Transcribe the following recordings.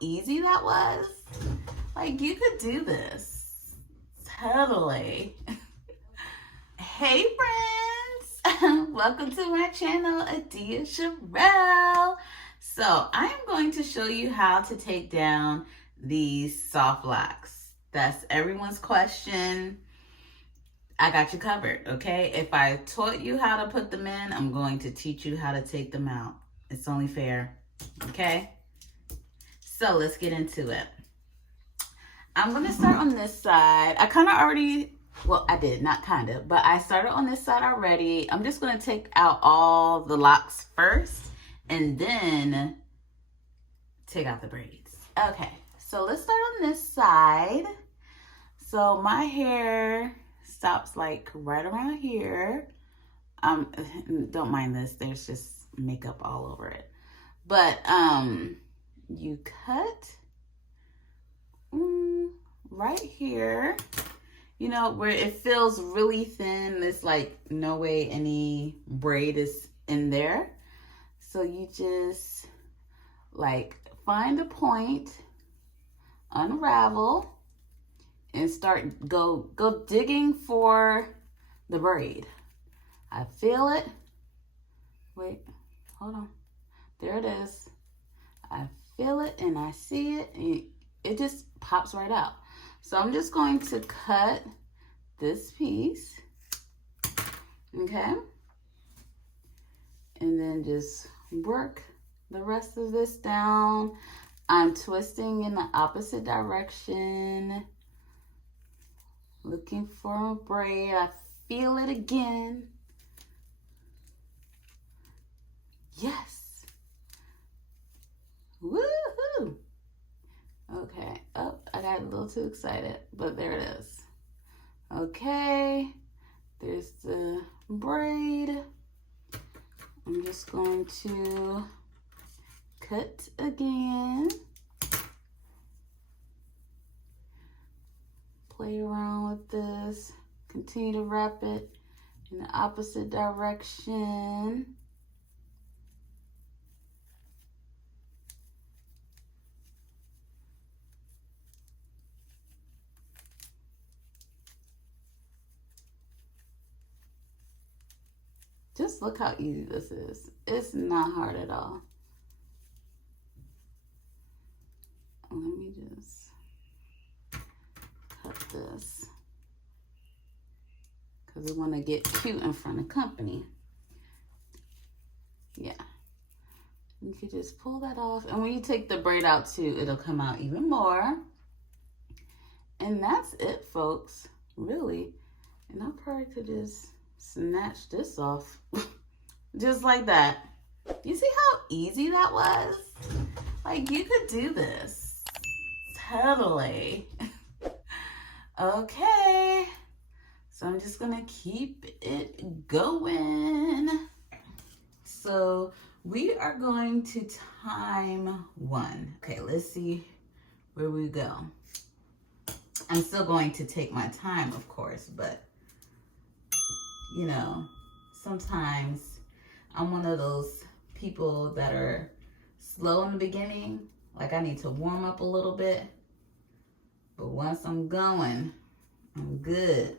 easy that was? Like, you could do this. Totally. Hey friends, welcome to my channel, Adia Sharel. So I'm going to show you how to take down these soft locks. That's everyone's question. I got you covered, okay? If I taught you how to put them in, I'm going to teach you how to take them out. It's only fair, okay? So let's get into it. I'm gonna start on this side. I kind of already, well, I did, not kind of, but I started on this side already. I'm just gonna take out all the locks first and then take out the braids. Okay, so let's start on this side. So my hair stops like right around here. Don't mind this, there's just makeup all over it. But you cut right here, you know, where it feels really thin. There's like no way any braid is in there. So you just like find a point, unravel, and start go digging for the braid. I feel it. Wait, hold on. There it is. I feel it and I see it, and it just pops right out. So I'm just going to cut this piece, okay? And then just work the rest of this down. I'm twisting in the opposite direction, looking for a braid. I feel it again. Yes. Woohoo! Okay, oh, I got a little too excited, but there it is. Okay, there's the braid. I'm just going to cut again. Play around with this. Continue to wrap it in the opposite direction. Just look how easy this is. It's not hard at all. Let me just cut this, because we want to get cute in front of company. Yeah. You can just pull that off. And when you take the braid out too, it'll come out even more. And that's it, folks. Really. And I probably could just snatch this off just like that. You see how easy that was? Like, you could do this. Totally. Okay, so I'm just gonna keep it going. So we are going to time 1. Okay, let's see where we go. I'm still going to take my time, of course, but you know, sometimes I'm one of those people that are slow in the beginning. Like, I need to warm up a little bit. But once I'm going, I'm good.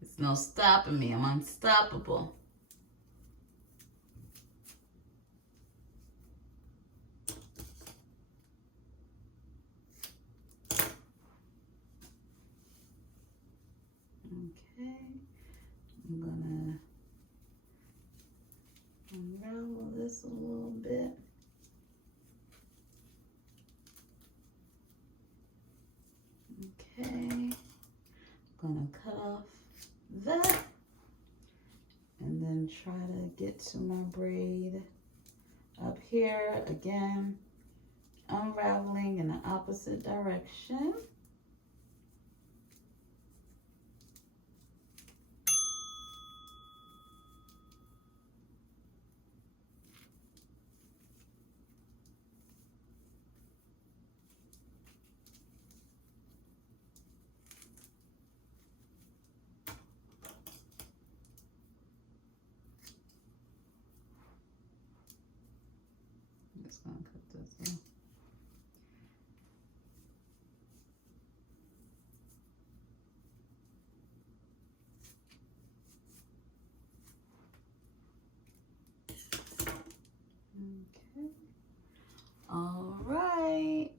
There's no stopping me. I'm unstoppable. Okay. I'm gonna unravel this a little bit. Okay, gonna cut off that and then try to get to my braid up here. Again, unraveling in the opposite direction. Just gonna cut this off. All right.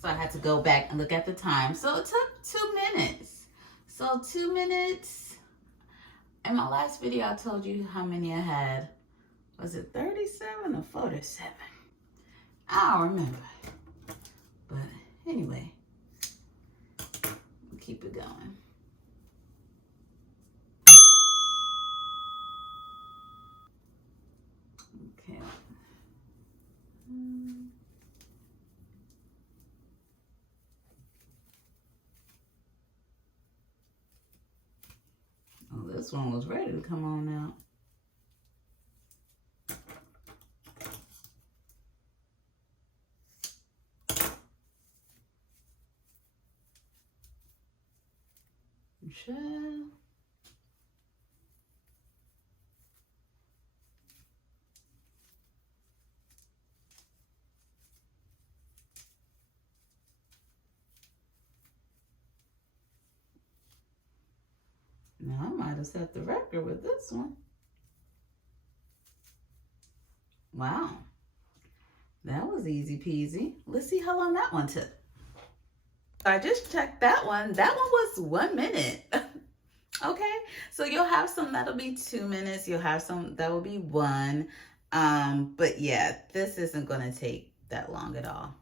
So I had to go back and look at the time. So it took 2 minutes. So 2 minutes. In my last video, I told you how many I had. Was it 37 or 47? I don't remember. But anyway, we'll keep it going. Okay. Oh, this one was ready to come on out. Michelle. Now I might have set the record with this one. Wow. That was easy peasy. Let's see how long that one took. I just checked that one. That one was 1 minute. Okay, so you'll have some that'll be 2 minutes. You'll have some that will be 1. But yeah, this isn't gonna take that long at all.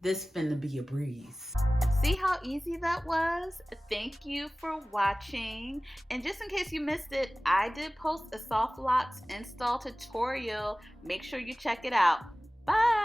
This finna be a breeze. See how easy that was? Thank you for watching. And just in case you missed it, I did post a Soft Locs install tutorial. Make sure you check it out. Bye.